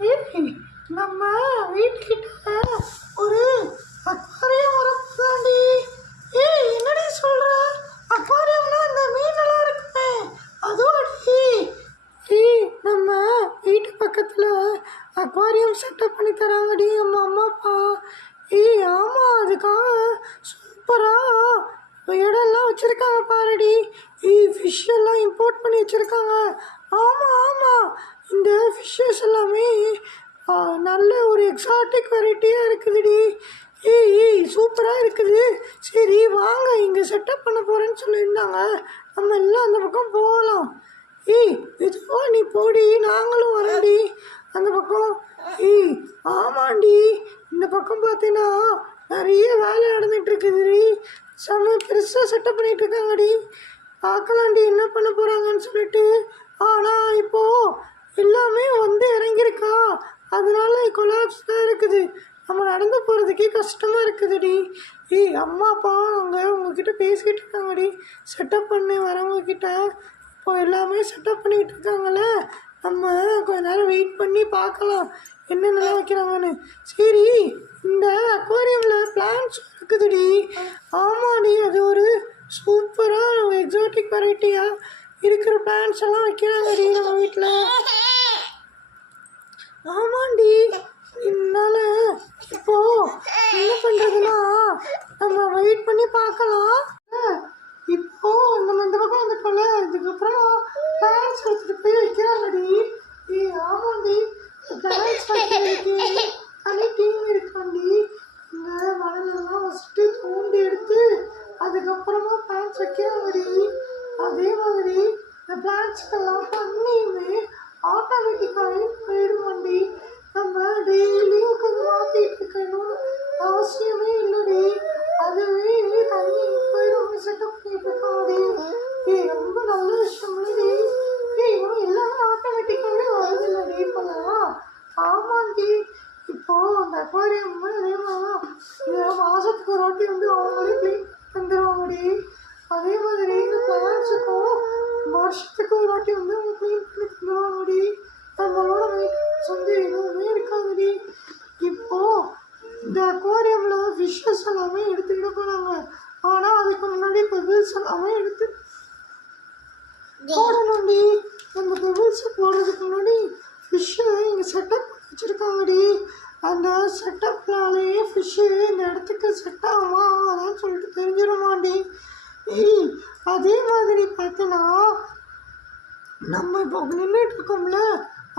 ஏய், நம்ம வீட்டுக்கிட்ட ஒரு அக்வாரியம் வரப்போதாண்டி. ஏய், என்னடி சொல்ற? அக்வாரியம்னா இந்த மீனெல்லாம் இருக்குமே அதுவாடி? ஏய், நம்ம வீட்டு பக்கத்தில் அக்வாரியம் செட்டப் பண்ணி தராங்கடி நம்ம அம்மா அப்பா. ஏய் ஆமாம், அதுக்காக சூப்பராக இடம்லாம் வச்சுருக்காங்க பாருடி. ஏய், ஃபிஷ் எல்லாம் இம்போர்ட் பண்ணி வச்சுருக்காங்க. ஆமாம் ஆமாம், இந்த ஃபிஷ்ஷஸ் எல்லாமே நல்ல ஒரு எக்ஸாட்டிக் வெரைட்டியாக இருக்குதுடி. ஏய் ஏய், சூப்பராக இருக்குது. சரி வாங்க, இங்கே செட்டப் பண்ண போகிறேன்னு சொல்லியிருந்தாங்க, நம்ம எல்லாம் அந்த பக்கம் போகலாம். ஏய் இதுவா, நீ போடி, நாங்களும் வரோண்டி அந்த பக்கம். ஏய் ஆமாண்டி, இந்த பக்கம் பார்த்தீங்கன்னா நிறைய வேலை நடந்துகிட்டு இருக்குதுடி. செம்ம பெருசாக செட்டப் பண்ணிகிட்டு இருக்காங்கடி. பார்க்கலாண்டி என்ன பண்ண போகிறாங்கன்னு சொல்லிட்டு. ஆனால் இப்போது எல்லாமே வந்து இறங்கியிருக்கா, அதனால கொலாப்ஸ் தான் இருக்குது. நம்ம நடந்து போகிறதுக்கே கஷ்டமாக இருக்குதுடி. ஏய் அம்மா அப்பா அவங்க உங்ககிட்ட பேசிக்கிட்டு இருக்காங்கடி, செட்டப் பண்ணி வரவங்கக்கிட்ட. இப்போ எல்லாமே செட்டப் பண்ணிக்கிட்டு இருக்காங்கள, நம்ம கொஞ்ச நேரம் வெயிட் பண்ணி பார்க்கலாம் என்னென்னலாம் வைக்கிறாங்கன்னு. சரி, இந்த அக்வாரியமில் பிளான்ஸ் இருக்குதுடி. ஆமாடி, அது ஒரு சூப்பராக எக்ஸாட்டிக் வெரைட்டியாக இருக்கிற பிளான்ஸ் எல்லாம் வைக்கிறாங்கடி நம்ம வீட்டில். ஆமாண்டி, என்னால் இப்போ என்ன பண்ணுறதுன்னா நம்ம வெயிட் பண்ணி பார்க்கலாம். இப்போ நம்ம இந்த பக்கம் வந்துட்டோம்ல, இதுக்கப்புறம் பிளான்ஸ் எடுத்துகிட்டு போய் வைக்கிறாங்கடி. ஆமாண்டி, பிளான்ஸ் வைக்கிறதுக்கு தனி டீம் இருக்காண்டி. இந்த மணலெல்லாம் ஃபஸ்ட்டு தோண்டி எடுத்து அதுக்கப்புறமா பிளான்ஸ் வைக்கிறாங்கடி. அதே மாதிரி இந்த பிளான்ஸ்க்கெல்லாம் தண்ணியுமே ஆட்டோமேட்டிக்காகவே போயிடுவாண்டி. நம்ம டெய்லியும் உட்காந்து மாற்றிட்டு இருக்கணும் அவசியமே இல்லைடி. அதுவே தண்ணி போயிடும் செட்டப் பண்ணிட்டு இருக்காடி. ரொம்ப நல்ல விஷயம் இல்லடி. இவங்க எல்லாமே ஆட்டோமேட்டிக்காகவே வருது இல்லடி இப்போலாம். ஆமாண்டி, இப்போது அந்த அக்வாரியம் மாதத்துக்கு ஒரு வாட்டி வந்து அவங்களே க்ளீன் தந்துடுவாங்கடி. அதே மாதிரி இந்த பிளான்ஸுக்கும் வருஷத்துக்கு ஒரு வாட்டி வந்து அவங்க க்ளீன் பண்ணி தந்துடுவாங்கடி. நம்மளோட மெயின்டெனன்ஸ் வந்து எதுவுமே இருக்காங்கடி. இப்போது இந்த அக்வாரியமில் ஃபிஷ்ஷஸ் எல்லாமே எடுத்துக்கிட போகிறாங்க. ஆனால் அதுக்கு முன்னாடி பெபிள்ஸ் எல்லாமே எடுத்து போடணும்டி. அந்த பெபிள்ஸை போடுறதுக்கு முன்னாடி ஃபிஷ்ஷை இங்கே செட்டப் வச்சுருக்காங்கடி. அந்த செட்டப்னாலேயே ஃபிஷ்ஷு இந்த இடத்துக்கு செட் ஆகுமா ஆகாதான்னு சொல்லிட்டு தெரிஞ்சிடுமாண்டி. அதே மாதிரி பார்த்தீங்கன்னா நம்ம இப்போ நின்றுட்டு இருக்கோம்ல,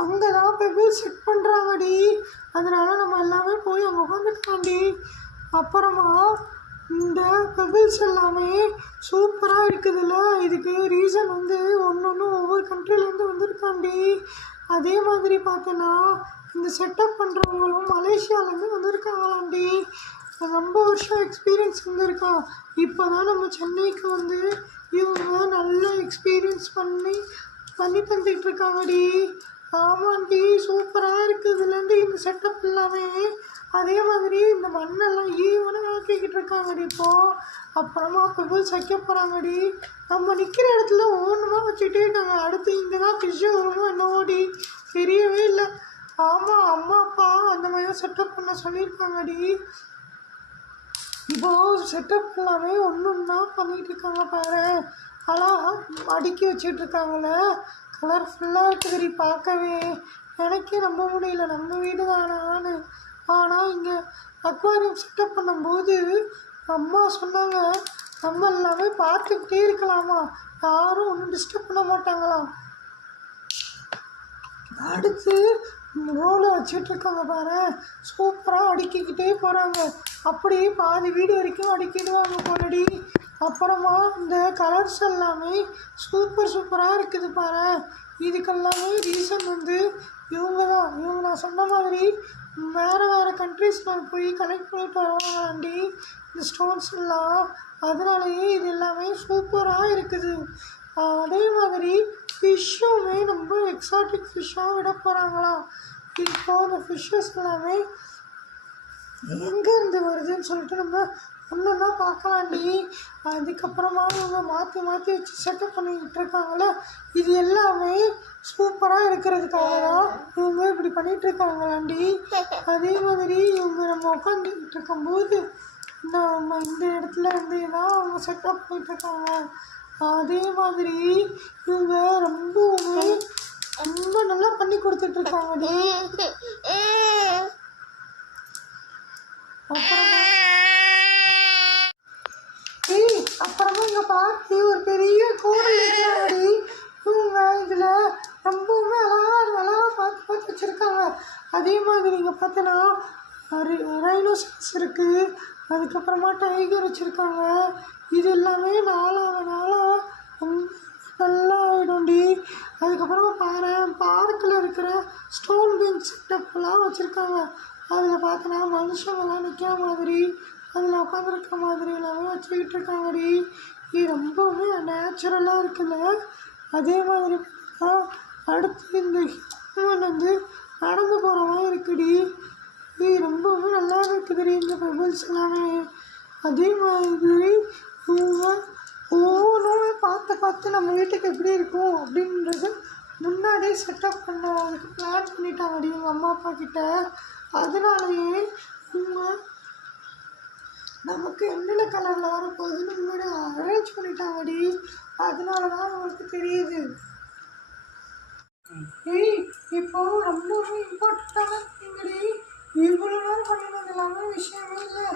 அங்கே தான் பெபிள் செட் பண்ணுறாங்கடி. அதனால் நம்ம எல்லாமே போய் அங்கே உட்காந்துக்கலாம்டி. அப்புறமா இந்த பெபிள்ஸ் எல்லாமே சூப்பராக இருக்குதுல்ல, இதுக்கு ரீசன் வந்து ஒன்று ஒவ்வொரு கண்ட்ரிலேருந்து வந்திருக்காண்டி. அதே மாதிரி பார்த்தோன்னா இந்த செட்டப் பண்ணுறவங்களும் மலேசியாவிலேருந்து வந்திருக்காங்களாண்டி. ரொம்ப வருஷம் எக்ஸ்பீரியன்ஸ் வந்துருக்கான். இப்போ தான் நம்ம சென்னைக்கு வந்து இவங்க நல்ல எக்ஸ்பீரியன்ஸ் பண்ணி தந்துக்கிட்டு இருக்காங்கடி. ஆமாண்டி, சூப்பராக இருக்குது இதுலேருந்து இந்த செட்டப் எல்லாமே. அதே மாதிரி இந்த மண்ணெல்லாம் ஈவனாக ஆக்கிக்கிட்டு இருக்காங்கடி இப்போது. அப்புறமா பெபிள்ஸ் வைக்க போகிறாங்கடி. நம்ம நிற்கிற இடத்துல ஒவ்வொன்றுமா வச்சுக்கிட்டே இருக்காங்க. அடுத்து இங்கே தான் ஃபிஷ்ஷு வருமோ என்னவோடி, தெரியவே இல்லை. ஆமாம், அம்மா அப்பா அந்த மாதிரி தான் செட்டப் பண்ண சொல்லியிருக்காங்கடி. இப்போது செட்டப் எல்லாமே ஒன்று ஒன்றா பண்ணிகிட்டு இருக்காங்க பாரு. அழகாக அடுக்கி வச்சிட்ருக்காங்கள, கலர்ஃபுல்லாக இருக்குதுடி பார்க்கவே. எனக்கே நம்ப முடியல நம்ம வீடு தானான்னு. ஆனால் இங்கே அக்வாரியம் செட்டப் பண்ணும்போது அம்மா சொன்னாங்க, நம்ம எல்லாமே பார்த்துக்கிட்டே இருக்கலாமா, யாரும் ஒன்றும் டிஸ்டர்ப் பண்ண மாட்டாங்களாம். அடுத்து ரோலை வச்சிட்ருக்காங்க பாரு, சூப்பராக அடுக்கிக்கிட்டே போகிறாங்க. அப்படியே பாதி வீடு வரைக்கும் அடுக்கிடுவாங்க போலடி. அப்புறமா இந்த கலர்ஸ் எல்லாமே சூப்பராக இருக்குது பாரு. இதுக்கெல்லாமே ரீசன் வந்து இவங்க தான். இவங்க நான் சொன்ன மாதிரி வேறு கண்ட்ரீஸில் போய் கலெக்ட் பண்ணிட்டு வருவாங்களாண்டி இந்த ஸ்டோன்ஸ் எல்லாம். அதனாலேயே இது எல்லாமே சூப்பராக இருக்குது. அதே மாதிரி ஃபிஷ்ஷுமே ரொம்ப எக்ஸாட்டிக் ஃபிஷ்ஷாக விட போகிறாங்களாம். இப்போ அந்த ஃபிஷ்ஷஸ் எல்லாமே எங்கேருந்து வருதுன்னு சொல்லிட்டு நம்ம ஒன்றுன்னா பார்க்கலாண்டி. அதுக்கப்புறமா இவங்க மாற்றி மாற்றி வச்சு செட்டப் பண்ணிக்கிட்டு இருக்காங்களே, இது எல்லாமே சூப்பராக இருக்கிறதுக்காக தான் இவங்க இப்படி பண்ணிகிட்டு இருக்காங்களாண்டி. அதே மாதிரி இவங்க நம்ம உட்காந்துக்கிட்டு இருக்கும்போது நம்ம இந்த இடத்துல இருந்து தான் அவங்க செட்டப் பண்ணிகிட்ருக்காங்க. அதே மாதிரி இவங்க ரொம்பவுமே ரொம்ப நல்லா பண்ணி கொடுத்துட்ருக்காங்கடி. அப்புறமா இங்கே பார்த்து ஒரு பெரிய கோடல் இருக்கிறாங்கடி. இவங்க இதில் ரொம்பவுமே அழகாக பார்த்து பார்த்து வச்சுருக்காங்க. அதே மாதிரி இங்கே பார்த்தோன்னா ரைனோசரஸ் இருக்குது, அதுக்கப்புறமா டைகர் வச்சுருக்காங்க. இது எல்லாமே நாளாக நல்லா ஆகிடும்டி. அதுக்கப்புறமா பார்க்கில் இருக்கிற ஸ்டோன் பெஞ்ச் செட்டப்லாம் வச்சுருக்காங்க. அதில் பார்த்தோன்னா மனுஷங்கள்லாம் நிற்கிற மாதிரி, அதில் உட்காந்துருக்க மாதிரி எல்லாமே வச்சுக்கிட்டு இருக்காங்கடி. இது ரொம்பவுமே நேச்சுரலாக இருக்குல்ல. அதே மாதிரி அடுத்து இந்த ஹியூமன் வந்து நடந்து போகிற மாதிரி இருக்குடி. இது ரொம்பவுமே நல்லா இருக்குதுடி இந்த பெபிள்ஸ் எல்லாமே. அதே மாதிரி ஒவ்வொன்றுமே பார்த்து நம்ம வீட்டுக்கு எப்படி இருக்கும் அப்படின்றது முன்னாடியே செட்டப் பண்ண அதுக்கு பிளான் பண்ணிட்டாங்கடி எங்கள் அம்மா அப்பா கிட்ட. அதனாலேயே இவங்க நமக்கு என்னென்ன கலரில் வரப்போகுதுன்னு முன்னாடி அரேஞ்ச் பண்ணிட்டாங்கடி. அதனால தான் அவங்களுக்கு தெரியுது. இப்போ ரொம்பவே இம்பார்ட்டண்ட்டான திங்கடி. இவ்வளோ நேரம் பண்ணினது எல்லாமே விஷயமே இல்லை,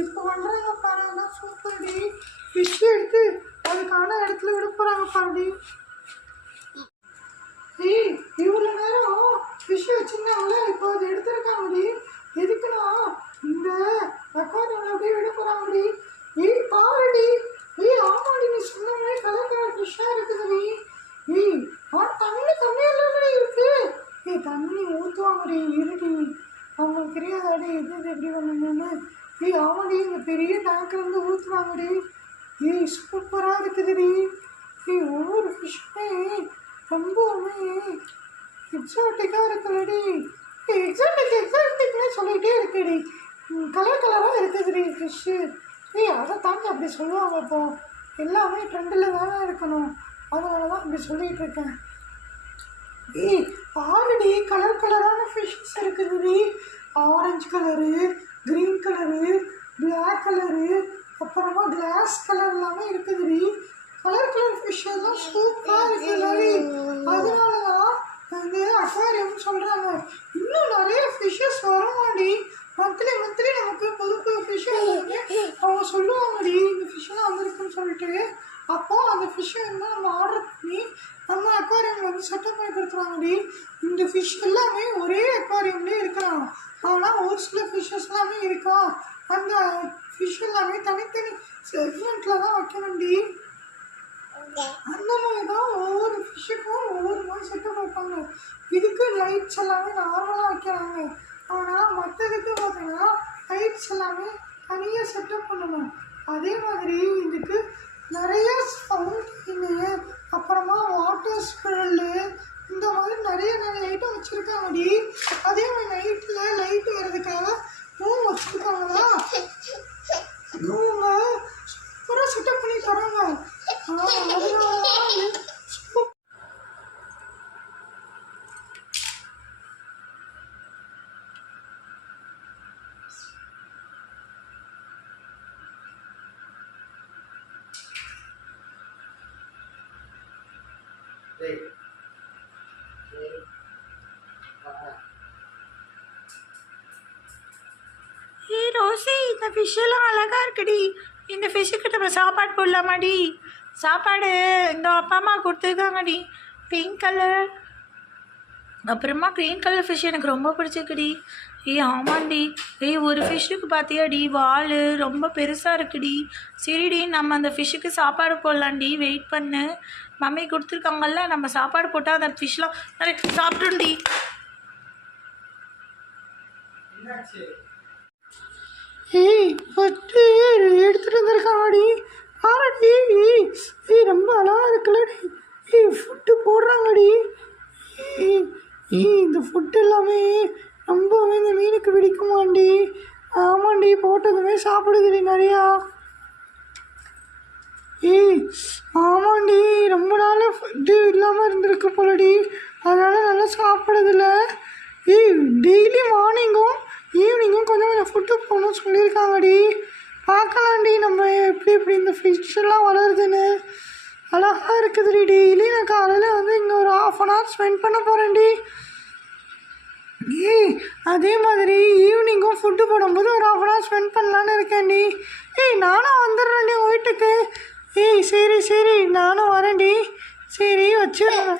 இப்போ பண்ணுறாங்க பாருங்க சூப்பர்டி. ஃபிஷ் எடுத்து அதுக்கான இடத்துல விட போகிறாங்க பாருடி. இவ்வளோ நேரம் ஃபிஷ் வச்சுருந்தாங்களே, இப்போ அது எடுத்துருக்காங்கடி. எதுக்குன்னா இந்த அக்வாரியம்ல அப்படியே விட போகிறாங்கடி. பாருடி. ஆமாடி, நீ சொன்ன மாதிரி கலர் ஃபிஷ்ஷாக இருக்குதுடி. தண்ணி இருக்கு. தண்ணி ஊற்றுவாங்கடி, இருடி. அவங்களுக்கு தெரியாதாடி எது எப்படி பண்ணணும்னு. ஆமாடி, இந்த பெரிய டேங்க்லேருந்து ஊற்றுவாங்கடி. சூப்பராக இருக்குதுடி. ஒவ்வொரு ஃபிஷ்ஷுமே ரொம்பவுமே எக்ஸாட்டிக்காக இருக்குல்லடி. எக்ஸாட்டிக்னே சொல்லிகிட்டே இருக்குடி. கலராக இருக்குதுடி ஃபிஷ்ஷு. அதை தாண்டி அப்படி சொல்லுவாங்க. இப்போ எல்லாமே ட்ரெண்டில் தானே இருக்கணும், அதனால தான் அப்படி சொல்லிகிட்டு இருக்கேன். பாருடி, கலரான ஃபிஷ்ஷஸ் இருக்குதுடி. Orange colour, green colour, black colour, அப்புறமா கிளாஸ் கலர் எல்லாமே இருக்குதுடி. கலர் ஃபிஷ் எல்லாம் சூப்பராக இருக்குதுடி. அதனால தான் வந்து அக்வாரியம் சொல்கிறாங்க. இன்னும் நிறைய ஃபிஷ்ஷஸ் வருமாடி. மந்த்லி நமக்கு புது ஃபிஷ்ஷு அவங்க சொல்லுவாங்கடி, இந்த ஃபிஷ்ஷெல்லாம் வந்திருக்குன்னு சொல்லிட்டு. அப்போது அந்த ஃபிஷ்ஷை வந்து நம்ம ஆர்டர் பண்ணி நம்ம அக்வாரியமில் வந்து செட்டப் பண்ணி கொடுத்துருவாங்கடி. இந்த ஃபிஷ் எல்லாமே ஒரே அக்வாரியம்லேயே இருக்கலாம், ஆனால் ஒரு சில ஃபிஷ்ஷஸ் எல்லாமே இருக்கா, அந்த ஃபிஷ் எல்லாமே தனித்தனி செக்மெண்ட்டில் தான் வைக்கணும்டி. அந்த மாதிரி தான் ஒவ்வொரு ஃபிஷ்ஷுக்கும் ஒவ்வொரு மாதிரி செட்டப் வைப்பாங்க. இதுக்கு லைட்ஸ் எல்லாமே நார்மலாக வைக்கிறாங்க, ஆனால் மற்றதுக்கு பார்த்தீங்கன்னா லைட்ஸ் எல்லாமே தனியாக செட்டப் பண்ணணும். அதே மாதிரி இதுக்கு நிறைய ஃபவுண்டெயினு, அப்புறமா வாட்டர் ஸ்ப்ரெல்லு, இந்த மாதிரி நிறைய ஐட்டம் வச்சுருக்காங்கடி. அதே மாதிரி நைட்டில் லைட்டு வர்றதுக்காக ரூம் வச்சுருக்காங்களா, இவங்க சூப்பராக செட்டப் பண்ணி தராங்க. அதனால ரோசி, இந்த ஃபிஷ்ஷெல்லாம் அழகாக இருக்குடி. இந்த ஃபிஷ்ஷுக்கு நம்ம சாப்பாடு போடலாமாடி? சாப்பாடு இந்த அப்பா அம்மா கொடுத்துருக்காங்கடி. பிங்க் கலர் அப்புறமா க்ரீன் கலர் ஃபிஷ் எனக்கு ரொம்ப பிடிச்சிருக்குடி. ஆமாண்டி. ஒரு ஃபிஷ்ஷுக்கு பார்த்தியாடி வால் ரொம்ப பெருசாக இருக்குடி. சரிடி, நம்ம அந்த ஃபிஷ்ஷுக்கு சாப்பாடு போடலாண்டி. வெயிட் பண்ணு, மம்மி கொடுத்துருக்காங்கல்ல, நம்ம சாப்பாடு போட்டால் அந்த ஃபிஷ்லாம் நிறைய சாப்பிடும்டி. ஃபஸ்ட்டு எடுத்துகிட்டு வந்திருக்காங்கடி. ஆரடி, ரொம்ப அழகாக இருக்குல்லடி. ஃபுட்டு போடுறாங்கடி. இந்த ஃபுட்டு எல்லாமே ரொம்பவே இந்த மீனுக்கு பிடிக்குமாண்டி. ஆமாண்டி போட்டதுமே சாப்பிடுதுடி நிறையா. ஏய் ஆமாண்டி, ரொம்ப நாள் ஃபுட்டு இல்லாமல் இருந்திருக்கு போலடி, அதனால் நல்லா சாப்பிடுதில்ல. ஏய் டெய்லி மார்னிங்கும் ஈவினிங்கும் கொஞ்சம் கொஞ்சம் ஃபுட்டு போகணும்னு சொல்லியிருக்காங்கடி. பார்க்கலாண்டி நம்ம எப்படி எப்படி இந்த ஃபிஷ்ஷெல்லாம் வளருதுன்னு. அழகாக இருக்குதுடி. டெய்லி நான் காலையில் வந்து இங்கே ஒரு 1/2 hour ஸ்பெண்ட் பண்ண போகிறேன்டி. ஏய் அதே மாதிரி ஈவினிங்கும் ஃபுட்டு போடும்போது ஒரு 1/2 hour ஸ்பெண்ட் பண்ணலான்னு இருக்கேன்டி. ஏய் நானும் வந்துடுறேன்டி உங்கள் வீட்டுக்கு. ஏய் சரி சரி நானும் வரேன்டி. சரி வச்சிடுறேன்.